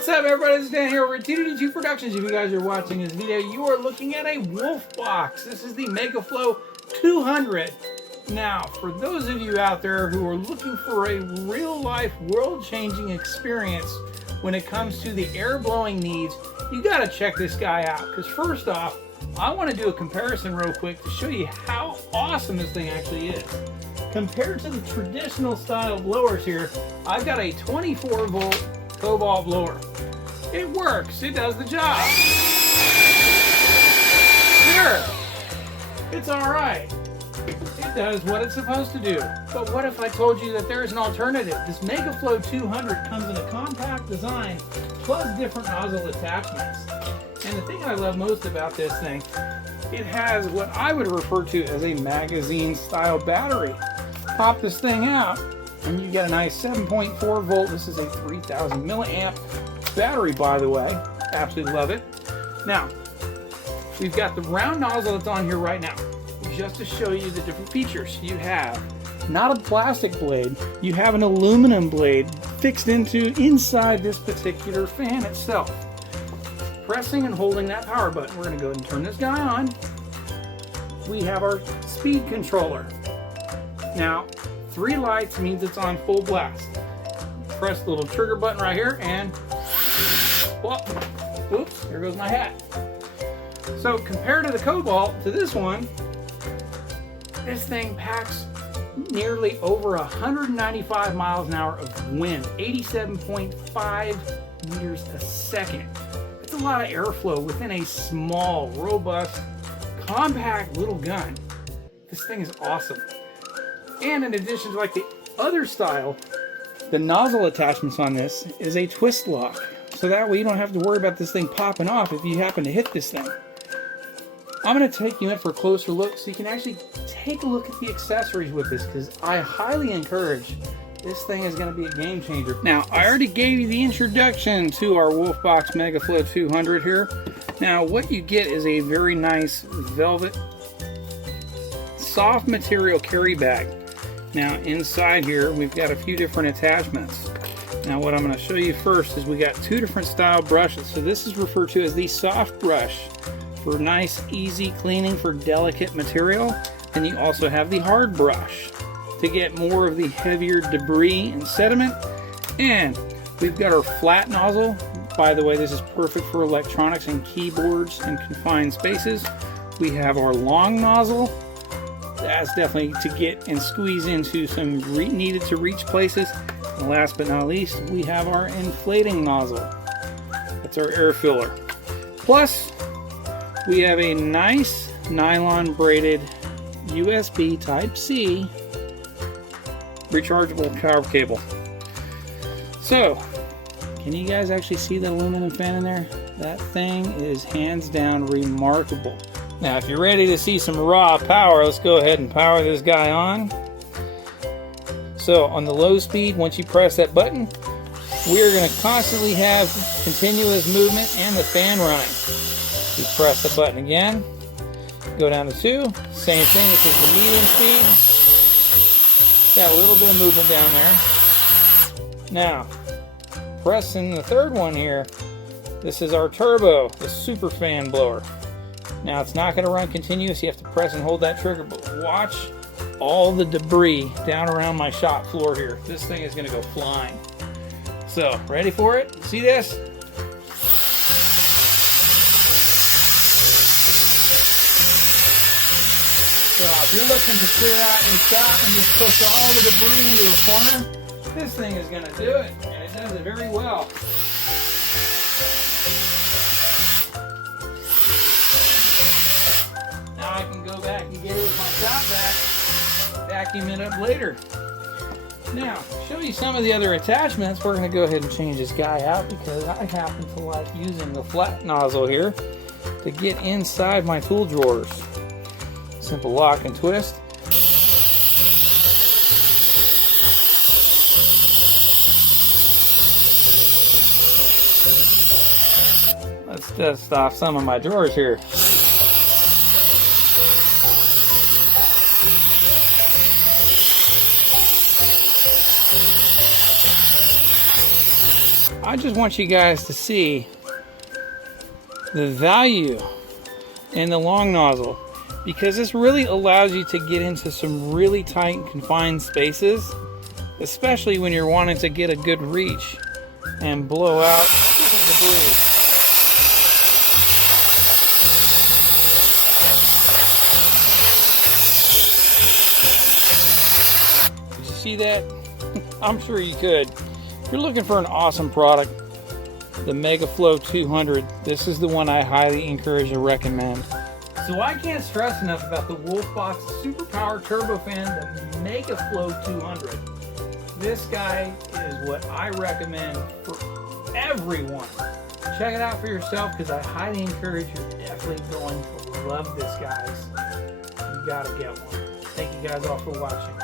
What's up, everybody? This is Dan here with TDD2 Productions. If you guys are watching this video, you are looking at a WOLFBOX. This is the MEGAFLOW 200. Now, for those of you out there who are looking for a real-life, world-changing experience when it comes to the air-blowing needs, you got to check this guy out. Because first off, I want to do a comparison real quick to show you how awesome this thing actually is. Compared to the traditional style blowers here, I've got a 24-volt cobalt blower. It works. It does the job. Sure, it's all right. It does what it's supposed to do. But what if I told you that there is an alternative? This MEGAFLOW 200 comes in a compact design plus different nozzle attachments. And the thing I love most about this thing, it has what I would refer to as a magazine style battery. Pop this thing out and you get a nice 7.4 volt. This is a 3000 milliamp battery, by the way. Absolutely love it. Now, we've got the round nozzle that's on here right now. Just to show you the different features. You have not a plastic blade, you have an aluminum blade fixed inside this particular fan itself. Pressing and holding that power button, we're going to go ahead and turn this guy on. We have our speed controller. Now, 3 lights means it's on full blast. Press the little trigger button right here and whoop, oops, there goes my hat. So compared to the Cobalt, to this one, this thing packs nearly over 195 miles an hour of wind, 87.5 meters a second. That's a lot of airflow within a small, robust, compact little gun. This thing is awesome. And in addition to like the other style, the nozzle attachments on this is a twist lock. So that way you don't have to worry about this thing popping off if you happen to hit this thing. I'm going to take you in for a closer look so you can actually take a look at the accessories with this, because I highly encourage this thing is going to be a game changer. Now, I already gave you the introduction to our WOLFBOX MEGAFLOW 200 here. Now, what you get is a very nice velvet, soft material carry bag. Now, inside here, we've got a few different attachments. Now, what I'm going to show you first is we got 2 different style brushes. So this is referred to as the soft brush, for nice, easy cleaning for delicate material. And you also have the hard brush to get more of the heavier debris and sediment. And we've got our flat nozzle. By the way, this is perfect for electronics and keyboards and confined spaces. We have our long nozzle. That's definitely to get and squeeze into some needed to reach places. And last but not least, we have our inflating nozzle. That's our air filler. Plus, we have a nice nylon braided USB Type-C rechargeable power cable. So, can you guys actually see the aluminum fan in there? That thing is hands down remarkable. Now, if you're ready to see some raw power, let's go ahead and power this guy on. So, on the low speed, once you press that button, we're going to constantly have continuous movement and the fan running. You press the button again, go down to 2, same thing, this is the medium speed. Got a little bit of movement down there. Now, pressing the 3rd one here, this is our turbo, the super fan blower. Now, it's not going to run continuous, you have to press and hold that trigger, but watch all the debris down around my shop floor here. This thing is going to go flying. So, ready for it? See this? So if you're looking to clear out your shop and just push all the debris into a corner, this thing is going to do it, and it does it very well. Now I can go back and get it with my shop vac, vacuum it up later. Now, show you some of the other attachments. We're going to go ahead and change this guy out because I happen to like using the flat nozzle here to get inside my tool drawers. Simple lock and twist. Let's dust off some of my drawers here. I just want you guys to see the value in the long nozzle, because this really allows you to get into some really tight and confined spaces, especially when you're wanting to get a good reach and blow out the debris. Did you see that? I'm sure you could. If you're looking for an awesome product, the MEGAFLOW 200, this is the one I highly encourage and recommend. So I can't stress enough about the WOLFBOX Superpower Turbofan, the MEGAFLOW 200. This guy is what I recommend for everyone. Check it out for yourself, because I highly encourage you're definitely going to love this, guys. You gotta get one. Thank you guys all for watching.